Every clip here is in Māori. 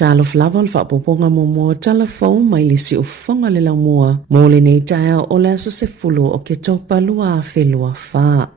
Tala Fou fa poponga mo Tala Fou mai le si ufonga le laumua mo le nei taia o le aso se fulu o ke topa lua a whelua wha.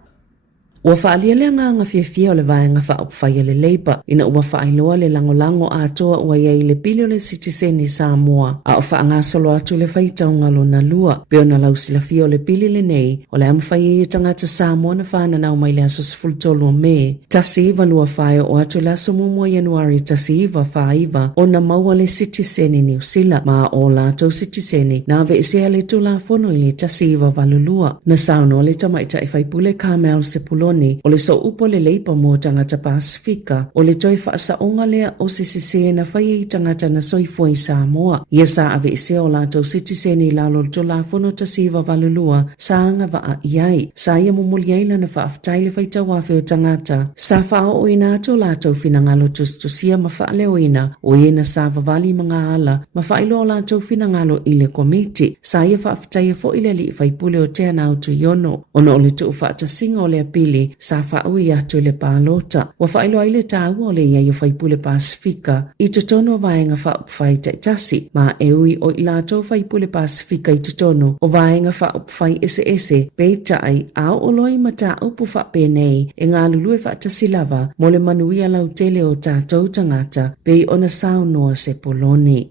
Ua whaalialenga nga fia o le vaenga wha upwhai le leipa ina ua whaailoa le lango a toa ua iei le pilio le sitiseni Sāmoa a o whaanga solo atu le whaitaunga lo na lua peo na lausila fia o le pili le nei o le amwhai e tangata Sāmoa na whaana nau mai le aso sefultolo me. Tasi iwa lua whae o atu le aso mumua Januari tasi iwa whaiva o na maua le sitiseni New Sila ma o la tau sitiseni na ave isea le tula fono ili tasi iwa valulua na sauno le tamaita i whaipule Kamel Sepuloni o le so upo le leipa mo tangata Pasifika o le toi whaasaonga lea o sisise na whai i tangata na soifua i Sāmoa. Ia sa ave ise o lātou sitiseni lalo to la fono tasiva valulua sa anga waa iai. Sa ia mumuliaila na whaaftai le whaita wafe o tangata. Sa whao o ina ato lātou finangalo tustusia ma whaaleo ina o ina sa vavali mga ala ma whailo o lātou finangalo i le komiti. Sa ia whaaftai e fo ile li whaipule o tēna au tu yono. Ono o le tu whaata singa o le apili sa whaui atu le pālota. Wa whailo ai le tāua o le iai o whaipule Pasifika i tutono vaenga whaupwhai taitasi ma eui o i lātou whaipule Pasifika i tutono o vaenga whaupwhai ese peitai au o loi mata upu whapenei e ngā lulue whaatasi lava mo le manuia lau tele o tātou tangata pei ona saunoa se poloni.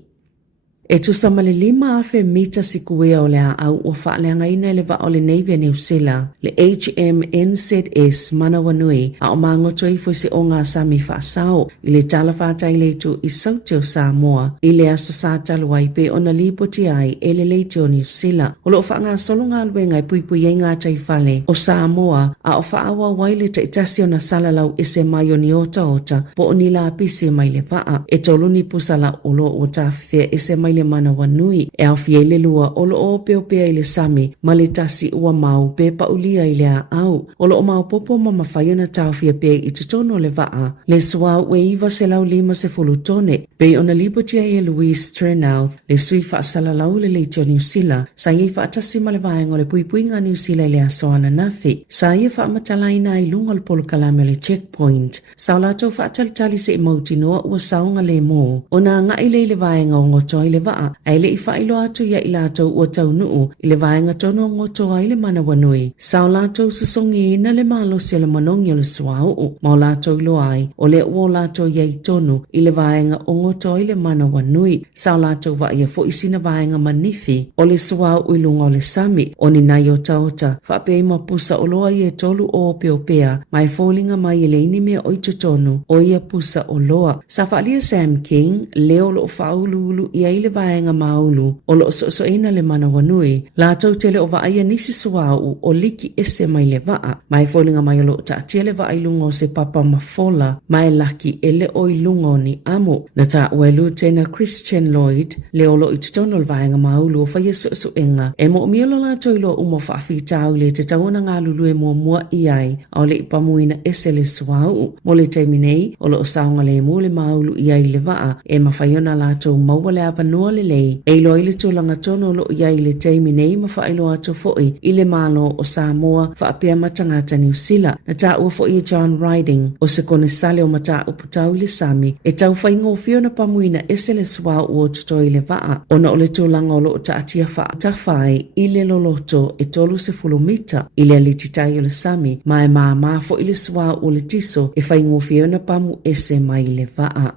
E tu samale 5 afe mita sikuea o le au o whaaleanga ina le va o le Navy New Zealand, le HMNZS Manawanui, a o mangoto i fuisi o ngā sami whaasao, i le tala whātai leitu i sauteo Sāmoa, i le aso sa talwai pe o na lipoti ai e le leiteo New Zealand. O lo whaanga solo ngā luenga i puipui e ngā tai whale o Sāmoa, a o whaawa waile ta itasi o na salalau ise mai o ni ota po o ni la apisi mai le vaa, e tolu ni pusala o lo o tawhia ise mai le mana wanui e au fie le lua o lo o peopea i le sami ma le tasi ua mau pe paulia i le au o lo o mau popo ma mawhaiona tau fia pe i tutono le vaa le swa ue iwa se lau 5 tone pe ona lipotia e Louise Trenouth le sui whaasala lau le leitio New Zealand sa iei whaatasi ma le vaenga o le puipuinga New Zealand le asoana nafi sa iei whaamatalaina i lunga le polo kalame le checkpoint sa o lato whaatalitali se i mautinoa ua saunga le mo ona nga ile le vaenga o ngotoi le vaa ai le i whailo atu ia i lātou ua tau nuu i le vaenga tono ngoto ai le mana wanui. Sao lātou susongi ina le malo si le manongi o le suau ma o lātou ilo ai o le ua lātou iai tonu i le vaenga o ngoto ai le mana wanui. Sao lātou wa ia fo isina vaenga manifi o le suau uilunga o le sami o ni nai o taota whapei ma pusa o loa i e tolu o peopea mai fōlinga mai i le inimia o i tutonu o ia pusa o loa. Sa whaalia Sam King leo lo whaululu i ai le vaenga maulu o lo so ina le mana wanui lātou tele o vaia nisi suau o liki ese mai le vaa mai fōlinga mai o lo ta tia le vai lungo se papa mafola mai laki ele o ilungo ni amo na ta welu tena Christian Lloyd le o lo i tutono le vaenga maulu o whaia so inga e mo miolo lātou ilo umo whaafi tau le te tauna ngā lulu e mua i ai o le ipamuina ese le suau mo le teiminei o lo saunga le mo le maulu i ai le vaa e mawhaiona lātou maua le apanua le lei e ilo ile tūlanga tono lo iai le teimi nei ma whailo atu fo'i i le malo o Sāmoa whaapea matangata New Zealand na tā ua fo'i John Riding o se kone sale o mata uputau i le sami e tau whaingo whiona pamuina ese le swa o tuto i le vaa ona o le tūlanga o lo ta atia whaatawhai i le loloto e tolu se fulumita i le alititai o le sami ma e maa fo'i le swa o le tiso e whaingo whiona pamu ese mai le vaa.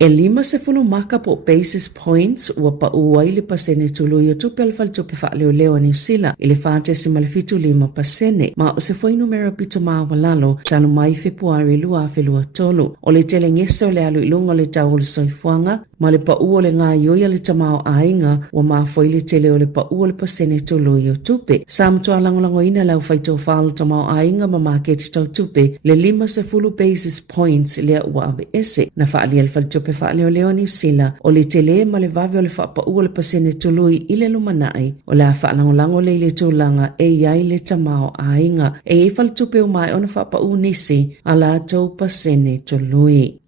E 5 maka po basis points ua pa uai le pasene tulu i o tupe alfal tupe whaaleo leo New Zealand i le whaatesi ma le 5 pasene ma o se foi numero pito maawalalo talo mai Februari lua whelua tolu o le tele ngese o le alu ilunga le tau o le soifuanga ma le pa ua le ngā ioia le tamao ainga ua maa foi le tele o le pa ua le pasene tulu i o tupe sa mtua langolango ina lau whaito whaalo tamao ainga ma maketi tau tupe le 5 basis points lea ua ave ese na whaali alfal tupe whaaleo leo New Zealand o le tele ma le vave o le whaapa ua le pasene tului i le lumanai o le a whaalangolango le le tūlanga e iai le tamao ainga e whal tupe o mai o na whaapa ua nisi a la tau pasene tului.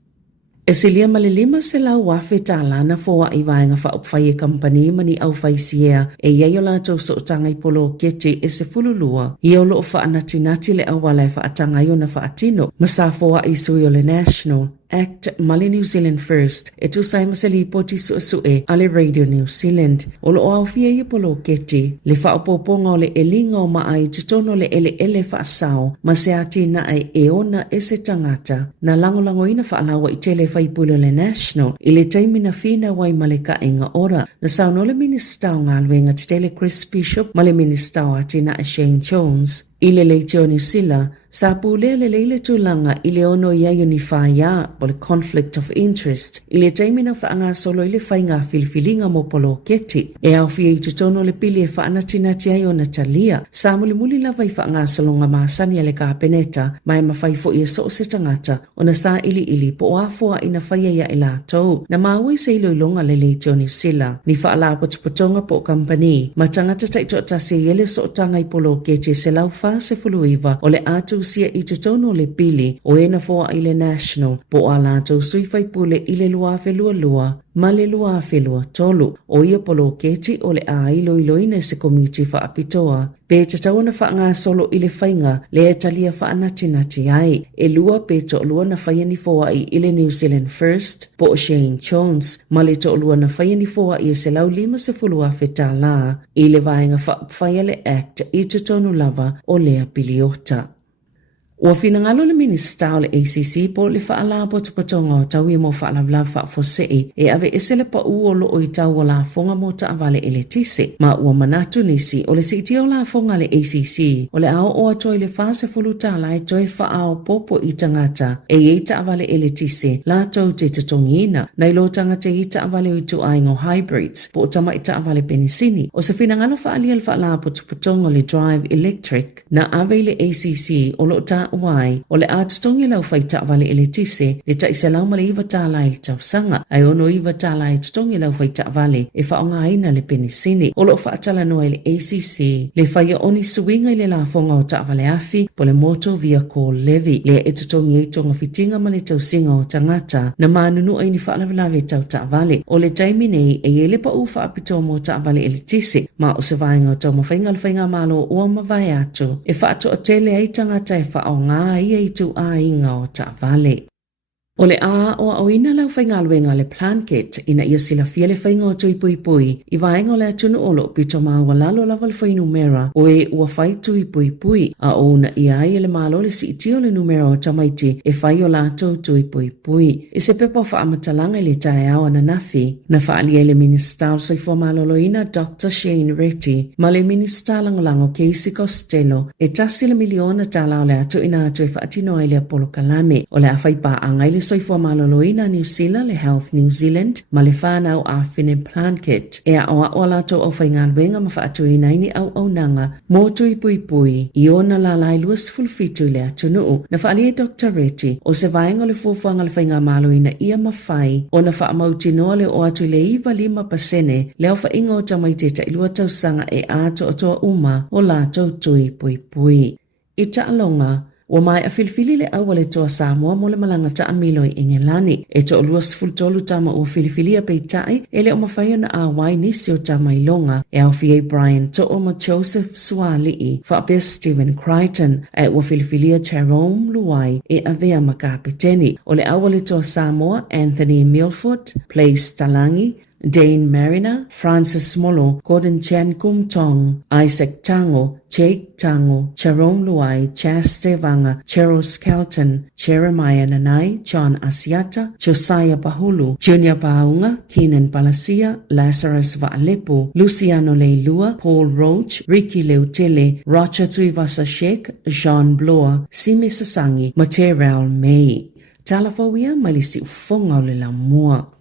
E silia ma le 5 se lau wafe tālana fōa i vaenga whaupwhai e kampani mani au whaisia e iai o lātou so tanga i polo kete e se fululua i o loo whaanatinati le awala e whaatanga i o na whaatino ma sa fōa i sui o le National Act Mali New Zealand First e tu sai masalipo ti su'e ale Radio New Zealand o lo au fia i polo keti le whaapoponga o le elinga o maai tutono le ele whaasao ma se ati na ai e ona e se tangata na langolango ina whaalawa i tele whaipulo le National i le taimina fina wai maleka inga ora na sauno le minister ngā luenga te tele Chris Bishop ma le minister ati na Shane Jones i le leitio New Zealand sa pule le leile tulanga i le ono ia unifaya po le conflict of interest i le taimina whaanga solo i le whainga filifilinga mo polo keti e au fia i tutono le pili e whaanatinati ai o Natalia sa muli lava i whaanga salonga maasani ale ka peneta mai mawhai fo i e so se tangata o na sa ili po afua ina whaia ia i la tau na maui se ilo ilonga le leitio New Zealand ni whaala potonga po company ma tangata taito ta se yele so tanga i polo keti se lau wha se fuluiva o le atu sia i tutono le pili o ena foa i le National po ala tau sui fai pule i le luafe lua ma le luafe lua tolu o ia polo keti o le a ilo ina se komiti wha apitoa pe te taua na wha ngā solo i le whainga le e talia wha nati ai e lua pe to lua na whaia ni foa i le New Zealand First po o Shane Jones ma le to lua na whaia ni foa i se lau 5 tala i le vaenga whaia le act i tutono lava o lea piliota. Ua finangalo le minister o le ACC po le whaala potopotonga o tau i mo whaalavlav whaafosei e ave esele pa ua lo o i tau o la fonga mo ta avale ele tise. Ma ua manatu nisi o le siti o la fonga le ACC o le ao o atoi le fase fulutala e toi whaao popo i tangata e i ta avale ele tise la tau te tatongina na ilo tangata i ta avale o i tu aingo hybrids po tama i ta avale penisini o se finangalo whaalia le whaala potopotonga le drive electric na ave le ACC o lo ta wai o le atutongi lau whaita wale ele tise le ta isa lau male iwa tala il tau sanga ai ono iwa tala i tutongi lau whaita wale e whaonga aina le penisini o lo whaatala noa le ACC le whaia oni suinga i le la fonga o ta wale afi po le motor vehicle levy le e tutongi e tonga fitinga male tau singa o tangata na manunu ai ni whaalawalawe tau ta wale o le taimine e ele pa ufa apito mo ta wale ele tise ma o se vainga o tau mawhainga lwhainga malo ua mawai atu e whaato o tele ai tangata e whaonga ngā ia i tu a inga o ta vale. O le a o ina lau whaingaluenga le planket ina ia sila fia le whainga o tui pui i vaenga o le atunu olo pito maa wa lalo lava le whainu mera o e ua whai tui pui a o na ia ai le malo le si iti o le numero o tamaiti e whai o lato tui pui. I se pepa whaamatalanga le tae awa na nafi na whaalia le minister sai fo malolo ina Dr. Shane Retty ma le minister langolango Casey Costello e tasi le miliona tala o le atu ina atu e whaatino ai le Apollo Kalame o le a whai pa angai le soifua maloloina New Zealand le Health New Zealand ma le whanau a Fine Planket e a oa o lato o whaingaluenga ma whaatuina ini au nanga mō tui pui i ona la lai luas fulfitu le atunuu na whaalia Dr. Retty o se vaenga le fufuanga le whainga maloina ia mawhai o na whaamauti noa le o atu le iwa 5% le au whainga o tamaite ta ilua tausanga e ato o toa uma o lato tui pui. I ta alonga Wa mai a filifili le awale toa Sāmoa mo le malanga ta amilo i Engelani. E to luas fultolu tama o filifilia peitai ele o mawhaia na awai nisi o tama ilonga e au fia Brian to o ma Joseph Sualii whaapea Stephen Crichton e o filifilia Jerome Luai e avea makapiteni. O le awale toa Sāmoa Anthony Milford, Place Talangi, Dane Mariner, Francis Molo, Gordon Chan Kum Tong, Isaac Tango, Jake Tango, Jerome Luai, Chaste Vanga, Cheryl Skelton, Jeremiah Nanai, John Asiata, Josiah Bahulu, Junior Baunga, Keenan Palasia, Lazarus Vaalepu, Luciano Leilua, Paul Roach, Ricky Leutele, Roger Tuivasa Sheikh, Jean Bloa, Simi Sasangi, Material May. Tala Fou ia malisi ufonga o le la mua.